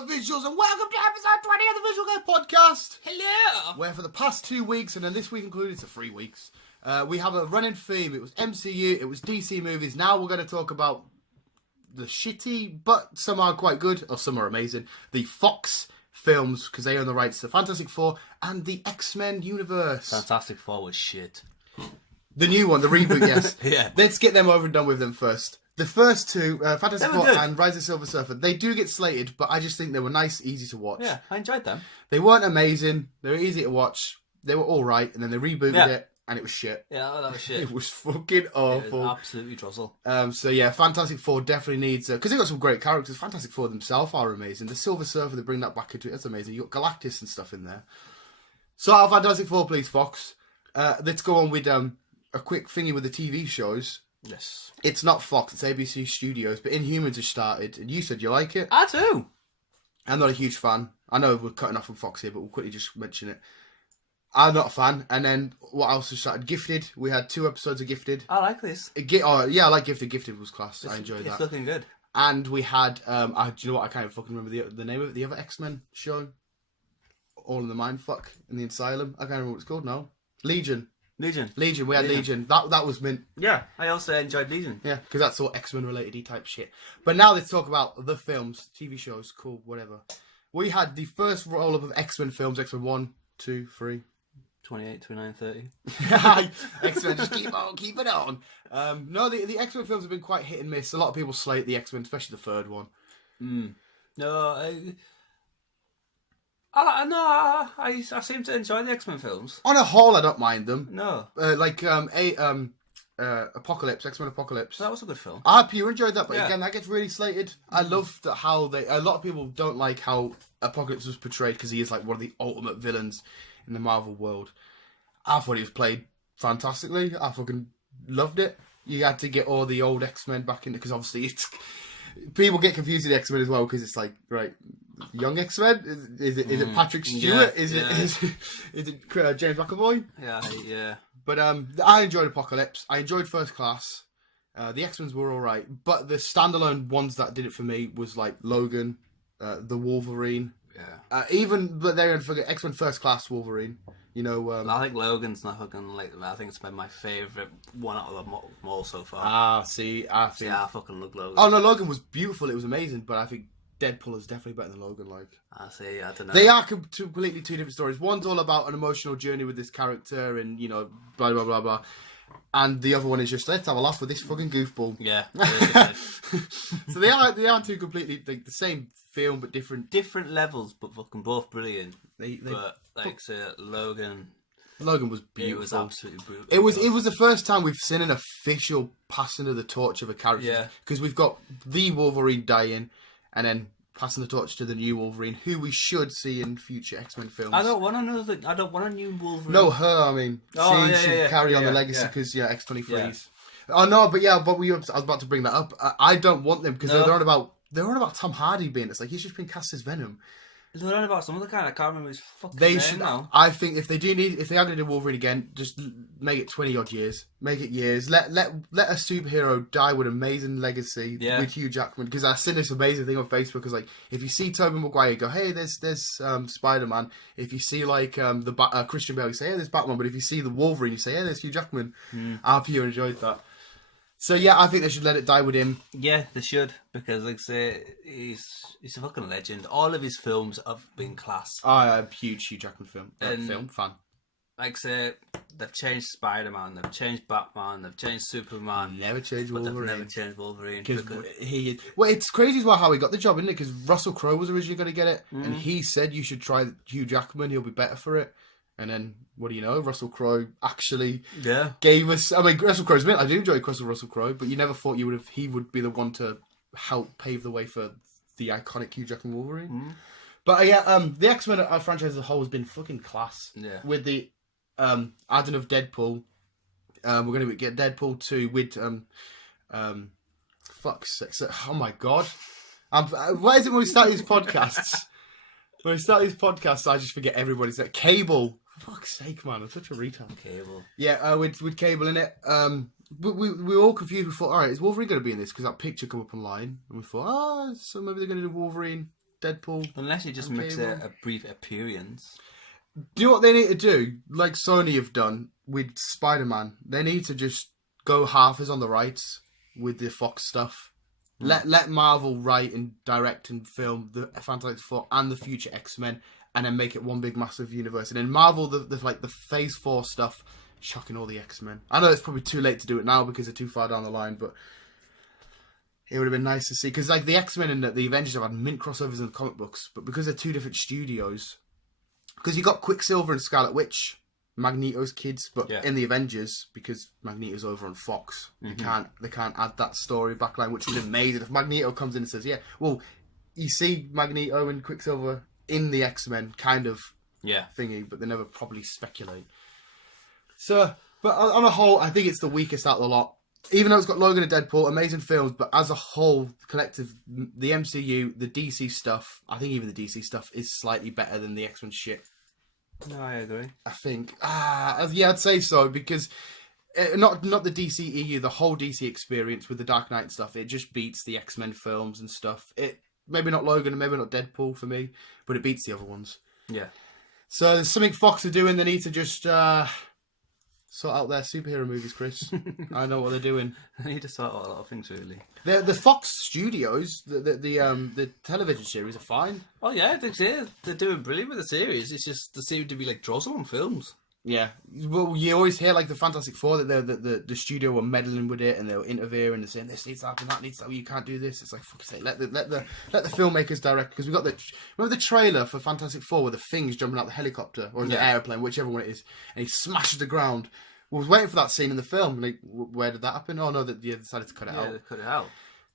Hello, visuals, and welcome to episode 20 of the Visual Game Podcast. Hello. Where for the past 2 weeks, and then this week included, so 3 weeks, we have a running theme. It was MCU, it was DC movies. Now we're going to talk about the shitty, but some are quite good, or some are amazing, the Fox films, because they own the rights to Fantastic Four and the X-Men universe. Fantastic Four was shit. The new one, the reboot, yes. Yeah. Let's get them over and done with them first. The first two, Fantastic Four good. and Rise of the Silver Surfer, they do get slated, but I just think they were nice, easy to watch. Yeah, I enjoyed them. They weren't amazing. They were easy to watch. They were all right, and then they rebooted it, and it was shit. Yeah, that was shit. It was fucking awful. It was absolutely drossel. So yeah, Fantastic Four definitely needs because they got some great characters. Fantastic Four themselves are amazing. The Silver Surfer, they bring that back into it. That's amazing. You got Galactus and stuff in there. So out of Fantastic Four, please, Fox. Let's go on with a quick thingy with the TV shows. Yes. It's not Fox, it's ABC Studios, but Inhumans has started, and you said you like it. I do. I'm not a huge fan. I know we're cutting off from Fox here, but we'll quickly just mention it. I'm not a fan. And then what else has started? Gifted. We had 2 episodes of Gifted. I like this. Oh yeah, I like Gifted. Gifted was class. I enjoyed that. It's looking good. And we had, do you know what? I can't even fucking remember the name of it. The other X-Men show, All in the Mindfuck in the Asylum. I can't remember what it's called now. Legion. We had Legion. That was mint. Yeah, I also enjoyed Legion. Yeah, because that's all X-Men related type shit. But now let's talk about the films, TV shows, cool, whatever. We had the first roll-up of X-Men films, X-Men 1, 2, 3. 28, 29, 30. X-Men, just keep it on. No, the X-Men films have been quite hit and miss. A lot of people slate the X-Men, especially the third one. No, I seem to enjoy the X-Men films. On a whole, I don't mind them. No. Apocalypse, X-Men Apocalypse. That was a good film. I hope you enjoyed that, but Yeah. again, that gets really slated. I love how a lot of people don't like how Apocalypse was portrayed because he is like one of the ultimate villains in the Marvel world. I thought he was played fantastically. I fucking loved it. You had to get all the old X-Men back in because obviously people get confused with the X-Men as well because it's like, right, young X-Men? Is it Patrick Stewart? Yeah, Is it James McAvoy? Yeah. But I enjoyed Apocalypse. I enjoyed First Class. The X-Men's were alright. But the standalone ones that did it for me was like Logan, the Wolverine. Yeah. But they're going to forget X-Men First Class Wolverine. You know, I think Logan's not fucking like. I think it's been my favourite one out of them all so far. I fucking love Logan. Oh no, Logan was beautiful. It was amazing. But I think Deadpool is definitely better than Logan. Like, I don't know. They are completely 2 different stories. One's all about an emotional journey with this character, and blah blah blah blah. And the other one is just let's have a laugh with this fucking goofball. Yeah. So they are 2 completely like the same film but different levels, but fucking both brilliant. Logan was beautiful. It was absolutely brutal. It was the first time we've seen an official passing of the torch of a character. Yeah. Because we've got the Wolverine dying, and then passing the torch to the new Wolverine, who we should see in future X-Men films. I don't want a new Wolverine. No, her. I mean, she should carry on the legacy because X-23s. Yeah. Oh no, but I was about to bring that up. I don't want them because they're on about Tom Hardy being. It's like he's just been cast as Venom. They're on about some other kind. I can't remember his fucking They name should. now. I think if they are going to do Wolverine again, just make it 20 odd years. Make it years. Let a superhero die with an amazing legacy with Hugh Jackman. Because I've seen this amazing thing on Facebook. Because like, if you see Tobey Maguire, you go, hey, there's Spider-Man. If you see like Christian Bale, you say, hey, there's Batman. But if you see the Wolverine, you say, hey, there's Hugh Jackman. I hope you enjoyed that. So yeah, I think they should let it die with him. Yeah, they should, because like I say, he's a fucking legend. All of his films have been class. I'm a huge Hugh Jackman film fan. Like I say, they've changed Spider-Man, they've changed Batman, they've changed Superman. Never changed Wolverine. But they've never changed Wolverine. It's crazy as well how he got the job, isn't it? Because Russell Crowe was originally going to get it, and he said you should try Hugh Jackman, he'll be better for it. And then, what do you know? Russell Crowe actually gave us... I mean, Russell Crowe's mint. I do enjoy Russell Crowe, but you never thought he would be the one to help pave the way for the iconic Hugh Jackman Wolverine. But the X-Men franchise as a whole has been fucking class. Yeah. With the adding of Deadpool, we're going to get Deadpool 2 with... fuck's sake. Oh my god. Why is it when we start these podcasts? When we start these podcasts, I just forget everybody's at Cable. For fuck's sake, man, I'm such a retard. Cable. Yeah, with Cable in it. We were all confused. We thought, all right, is Wolverine going to be in this? Because that picture come up online. And we thought, so maybe they're going to do Wolverine Deadpool. Unless he just makes a brief appearance. Do you know what they need to do? Like Sony have done with Spider-Man. They need to just go half as on the rights with the Fox stuff. Let Marvel write and direct and film the Fantastic Four and the future X-Men, and then make it one big massive universe. And then Marvel, the Phase 4 stuff, shocking all the X-Men. I know it's probably too late to do it now because they're too far down the line, but it would have been nice to see. Because like the X-Men and the Avengers have had mint crossovers in the comic books, but because they're two different studios, because you got Quicksilver and Scarlet Witch, Magneto's kids, but in the Avengers, because Magneto's over on Fox, they can't add that story backline, which would be amazing if Magneto comes in and says, "Yeah, well, you see Magneto and Quicksilver in the X-Men kind of thingy," but they never properly speculate. So, but on a whole, I think it's the weakest out of the lot. Even though it's got Logan and Deadpool, amazing films, but as a whole, collective, the MCU, the DC stuff, I think even the DC stuff is slightly better than the X-Men shit. No, I agree. I think. Yeah, I'd say so, because not the DCEU, the whole DC experience with the Dark Knight stuff, it just beats the X-Men films and stuff. Maybe not Logan and maybe not Deadpool for me, but it beats the other ones. Yeah. So there's something Fox are doing. They need to just sort out their superhero movies, Chris. I know what they're doing. They need to sort out a lot of things, really. The Fox Studios, the television series are fine. Oh yeah, they're doing brilliant with the series. It's just they seem to be like Drozzle on films. Yeah, well, you always hear like the Fantastic Four that the studio were meddling with it and they were interfering and saying this needs to happen, that needs to happen, you can't do this. It's like, fuck's sake, let the filmmakers direct, because we got remember the trailer for Fantastic Four where the Thing's jumping out the helicopter or the airplane, whichever one it is, and he smashes the ground. We was waiting for that scene in the film. Like, where did that happen? Oh no, they decided to cut it out. Yeah, they cut it out.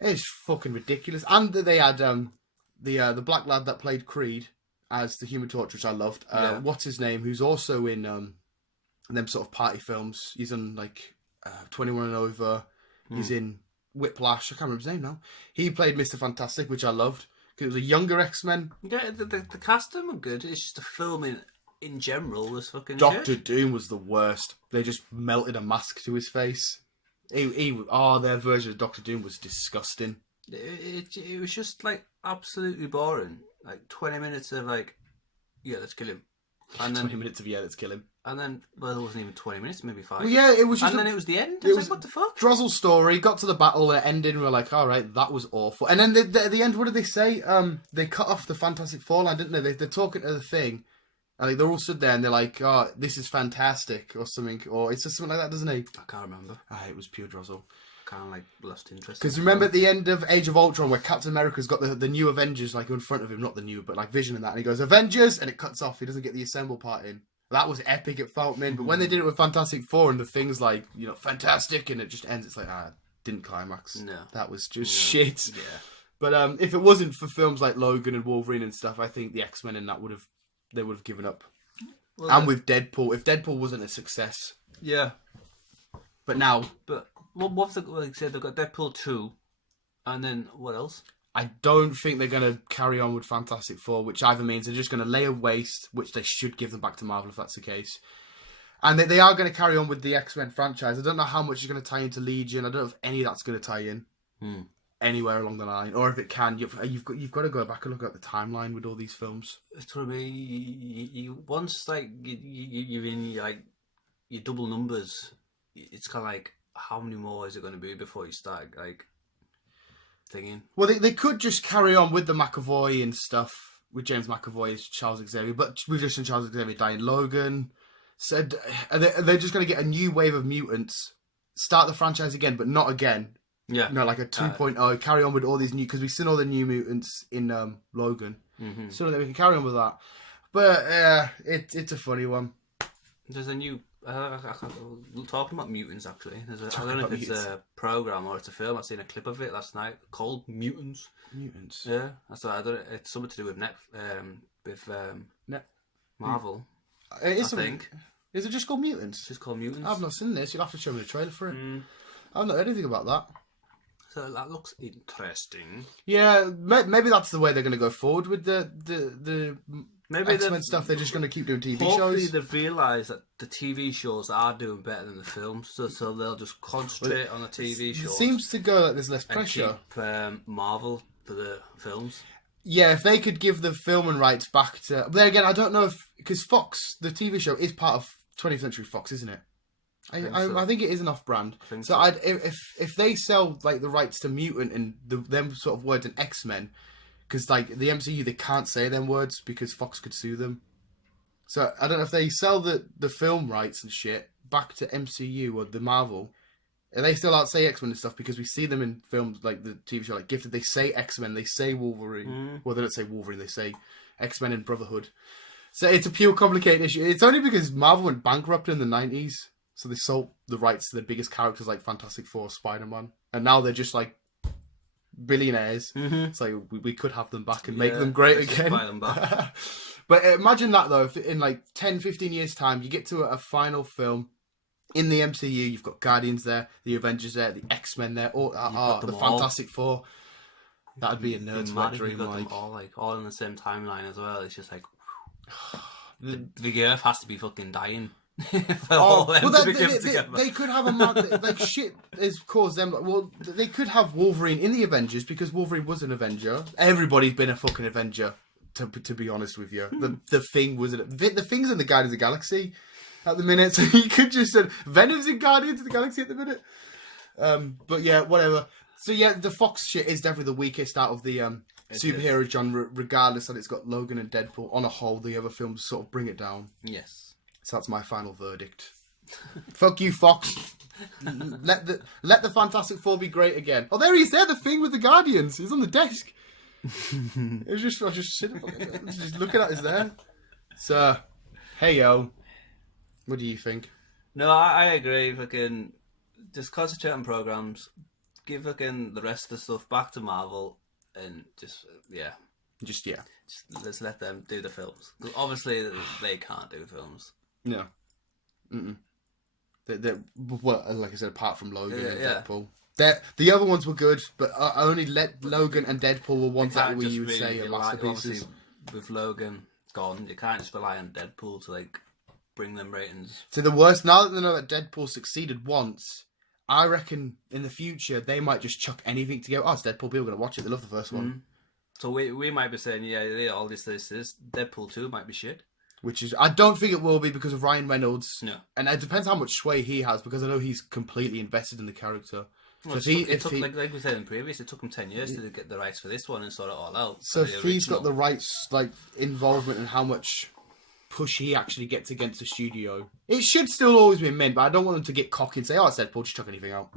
It's fucking ridiculous. And they had the black lad that played Creed as the Human Torch, which I loved. What's his name? Who's also in them sort of party films. He's in like 21 and Over. He's in Whiplash. I can't remember his name now. He played Mr. Fantastic, which I loved because it was a younger X-Men. Yeah, the casting were good. It's just the filming in general was fucking Doctor shit. Doom was the worst. They just melted a mask to his face. Their version of Doctor Doom was disgusting. It was just like absolutely boring. Like 20 minutes of like, yeah, let's kill him. And then 20 minutes of let's kill him. And then, well, it wasn't even 20 minutes, maybe 5. Well, yeah, it was just. And then it was the end. It was like, what the fuck? Drozzle's story, got to the battle, it ended, and we're like, all right, that was awful. And then at the end, what did they say? They cut off the Fantastic Four line, didn't they? They're talking to the Thing. And like, they're all stood there and they're like, oh, this is fantastic, or something. Or it's just something like that, doesn't he? I can't remember. It was pure Drozzle. Kind of like lost interest. Because remember at the end of Age of Ultron where Captain America's got the new Avengers like in front of him, not the new, but like Vision and that, and he goes, Avengers! And it cuts off, he doesn't get the assemble part in. That was epic, it felt, man. But when they did it with Fantastic Four and the Thing's like, fantastic, and it just ends, it's like, didn't climax. No. That was just shit. Yeah. But if it wasn't for films like Logan and Wolverine and stuff, I think the X-Men and that would have given up. Well, and with Deadpool, if Deadpool wasn't a success. Yeah. But now. But what's like I said, they've got Deadpool 2, and then what else? I don't think they're going to carry on with Fantastic Four, which either means they're just going to lay a waste, which they should give them back to Marvel if that's the case. And they are going to carry on with the X-Men franchise. I don't know how much is going to tie into Legion. I don't know if any of that's going to tie in anywhere along the line. Or if it can, you've got to go back and look at the timeline with all these films. It's going to be... You once like you're in like your double numbers, it's kind of like, how many more is it going to be before you start like... thinking. Well, they could just carry on with the McAvoy and stuff with James McAvoy as Charles Xavier, but we've just seen Charles Xavier die in Logan. So they're just going to get a new wave of mutants, start the franchise again, but not again. Yeah, like a 2.0. Carry on with all these new, because we've seen all the new mutants in Logan, so that we can carry on with that. But it's a funny one. There's a new. Talking about mutants, actually. I don't know if it's a program or it's a film. I've seen a clip of it last night called Mutants. Mutants. Yeah, that's what I don't. It's something to do with Marvel. It is. I think. Is it just called Mutants? It's just called Mutants. I've not seen this. You'll have to show me the trailer for it. I've not heard anything about that. So that looks interesting. Yeah, maybe that's the way they're going to go forward with the maybe X-Men stuff. They're just going to keep doing TV shows. Hopefully they've realised that the TV shows are doing better than the films, so they'll just concentrate on the TV shows. It seems to go like there's less pressure. And keep Marvel for the films. Yeah, if they could give the filming rights back to... But then again, I don't know if... Because Fox, the TV show, is part of 20th Century Fox, isn't it? I think it is an off-brand. So if they sell like the rights to Mutant and them sort of words and X-Men, because like the MCU, they can't say them words because Fox could sue them. So I don't know if they sell the film rights and shit back to MCU or the Marvel... And they still say X-Men and stuff because we see them in films like the TV show like Gifted. They say X-Men, they say Wolverine. Well, they don't say Wolverine, they say X-Men and Brotherhood. So it's a pure complicated issue. It's only because Marvel went bankrupt in the 90s. So they sold the rights to the biggest characters like Fantastic Four, Spider-Man. And now they're just like billionaires. It's like we could have them back and make them great again. Buy them back. But imagine that though, if in like 10, 15 years time, you get to a final film in the MCU, you've got Guardians there, the Avengers there, the X-Men there, the Fantastic Four. That'd be a nerd's wet dream. Like all in the same timeline as well. It's just like the Earth has to be fucking dying. For all them to be together. They could have a like shit has caused them. Well, they could have Wolverine in the Avengers because Wolverine was an Avenger. Everybody's been a fucking Avenger. To be honest with you, the Thing was the Thing's in the Guardians of the Galaxy at the minute, so you could just say Venom's in Guardians of the Galaxy at the minute. But yeah, whatever. So yeah, the Fox shit is definitely the weakest out of the superhero genre, regardless that it's got Logan and Deadpool. On a whole, the other films sort of bring it down. Yes. So that's my final verdict. Fuck you, Fox. Let the Fantastic Four be great again. Oh, there he is there, the Thing with the Guardians. He's on the desk. I was just sitting, just looking at us there. So, hey yo. What do you think? No, I agree. Fucking just concentrate on programs. Give fucking the rest of the stuff back to Marvel, and just let's let them do the films. Obviously, they can't do films. No. They're well, like I said, apart from Logan and Deadpool. The other ones were good, but I only let Logan and Deadpool were ones that you would say are masterpieces. With Logan gone, you can't just rely on Deadpool to like bring them ratings. So the worst, now that they know that Deadpool succeeded once, I reckon in the future they might just chuck anything to go, oh, it's Deadpool, people are going to watch it, they love the first one. So we might be saying, all this, Deadpool 2 might be shit. Which is, I don't think it will be because of Ryan Reynolds. No. And it depends how much sway he has, because I know he's completely invested in the character. Well, so like we said in previous, it took him 10 years to get the rights for this one and sort it all out. So if he's got the rights, like, involvement in how much push he actually gets against the studio, it should still always be mint, but I don't want them to get cocky and say, oh, it's Deadpool, just chuck anything out.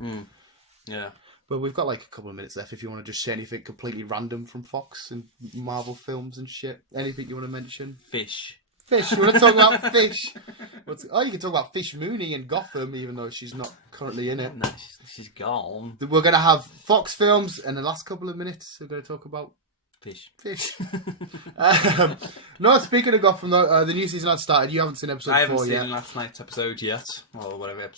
Yeah. But we've got like a couple of minutes left if you want to just say anything completely random from Fox and Marvel films and shit. Anything you want to mention? Fish. You want to talk about Fish? You can talk about Fish Mooney in Gotham, even though she's not currently in it. No, she's gone. We're going to have Fox films, and the last couple of minutes we're going to talk about Fish. No, speaking of Gotham, though, the new season has started. You haven't seen episode 4 yet. I haven't seen last night's episode yet, or whatever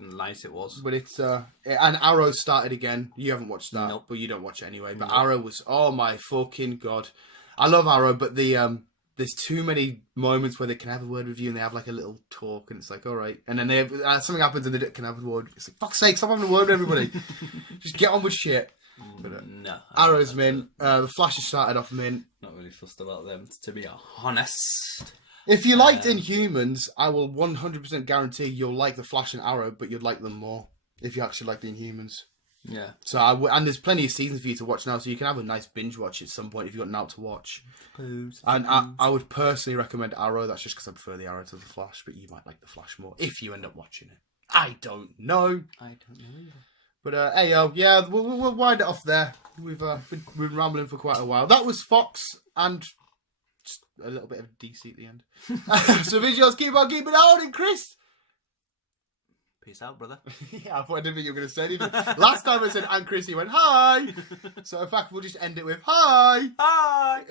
night it was. But it's and Arrow started again. You haven't watched that, nope. But you don't watch it anyway. But Arrow was, oh my fucking god, I love Arrow, but there's too many moments where they can have a word with you and they have like a little talk and it's like, all right. And then they have, something happens and they can have a word. It's like, fuck's sake, stop having a word with everybody. Just get on with shit. But, no. Arrow's mint. The Flash has started off mint. Not really fussed about them, to be honest. If you liked Inhumans, I will 100% guarantee you'll like the Flash and Arrow, but you'd like them more if you actually like the Inhumans. Yeah. So and there's plenty of seasons for you to watch now, so you can have a nice binge watch at some point if you've got now to watch. And I would personally recommend Arrow. That's just because I prefer the Arrow to the Flash, but you might like the Flash more if you end up watching it. I don't know either. But hey, yeah, we'll wind it off there. We've been rambling for quite a while. That was Fox and just a little bit of DC at the end. So visuals, keep on keeping on, and Chris. Peace out, brother. Yeah, I didn't think you were going to say anything. Last time I said, and Chris, he went, hi. So in fact, we'll just end it with, hi. Hi.